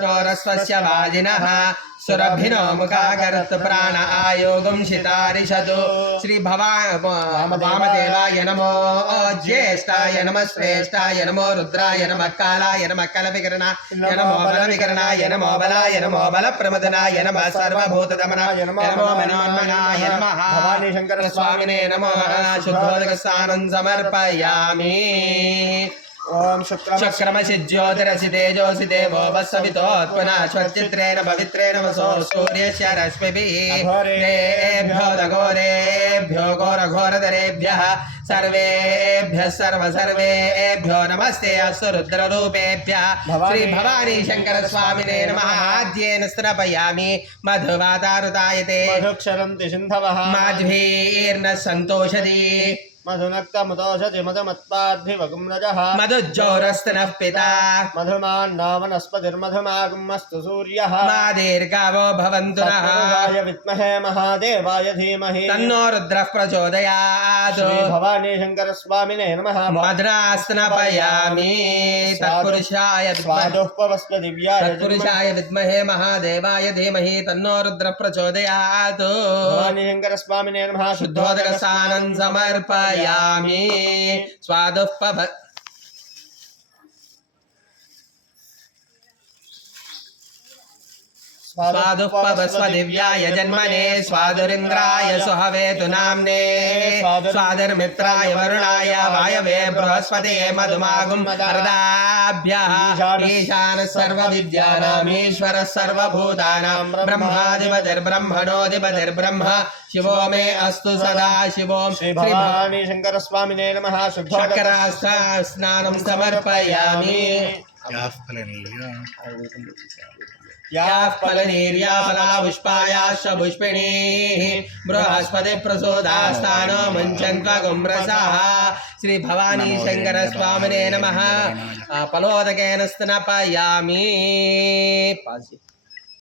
विष्णोरस्वस्य वाजिनः सुरभिनो मुखाकरत् प्राण आयोगं शितारिषतु श्री वामदेवाय नमो ज्येष्ठाय नमः श्रेष्ठाय नमो रुद्राय नमः कालाय नमः कलविकरणाय नमो बलविकरणाय नमो बलाय नमो बलप्रमदनाय नमः सर्वभूतदमनाय नमो मनोन्मनाय नमः भवानी शंकर स्वामिने नमः शुद्धोदकस्नानं समर्पयामि ओम शुक्रमसि ज्योतिरसि तेजोसि देवो वत्सवितोत्पन्ना स्वचित्रेण पवित्रेण वसो सूर्यस्य रश्मिभिः घोरेभ्यो घोरेभ्यो घोरघोरधरेभ्यः सर्वेभ्यः सर्वेभ्यो नमस्ते अस्तु रुद्ररूपेभ्यः श्री भवानी शंकर स्वामिने नमः आद्येन स्त्रपयामि मधुवातारुतायते मधुक्षरन्ति सिन्धवः माध्वीर्न सन्तोषति मधुनक्तमुदोषधि मधुमत्पाद्भिवगुम्रजः मधुज्जोरस्तनः पिता मधुमान्नावनस्पतिर्मधुमागुमस्तु सूर्यः मा दीर्घावो भवन्तु नः विद्महे महादेवाय धीमहि तन्नो रुद्रः प्रचोदयात् श्री भवानी शंकर स्वामिने नमः मधुनास्तनपयामि तत्पुरुषाय तत्पुरुषाय विद्महे महादेवाय धीमहि तन्नो रुद्रः प्रचोदयात् भवानी शंकर स्वामिने नमः शुद्धोदकस्नानं समर्पयामि स्वादुपवस्व दिव्याय जन्मने स्वादुरिन्द्राय सुहवेतु नाम्ने स्वादुर्मित्राय वरुणाय वायवे बृहस्पते मधुमागुं वरदाभ्यः ईशानः सर्वविद्यानामीश्वरः सर्वभूतानां ब्रह्माधिपतिर्ब्रह्मणोऽधिपतिर्ब्रह्म शिवो मे अस्तु सदा शिवो श्री भवानी शंकर स्वामिने नमः शुद्धोदकस्नानं समर्पयामि याः फलनीर्या फलापुष्पायाश्च पुष्पिणीः बृहस्पति प्रसोदास्तानो मुञ्चन्त्वगुम्रसः श्री भवानी शंकर स्वामिने नमः फलोदकेन स्तनपयामि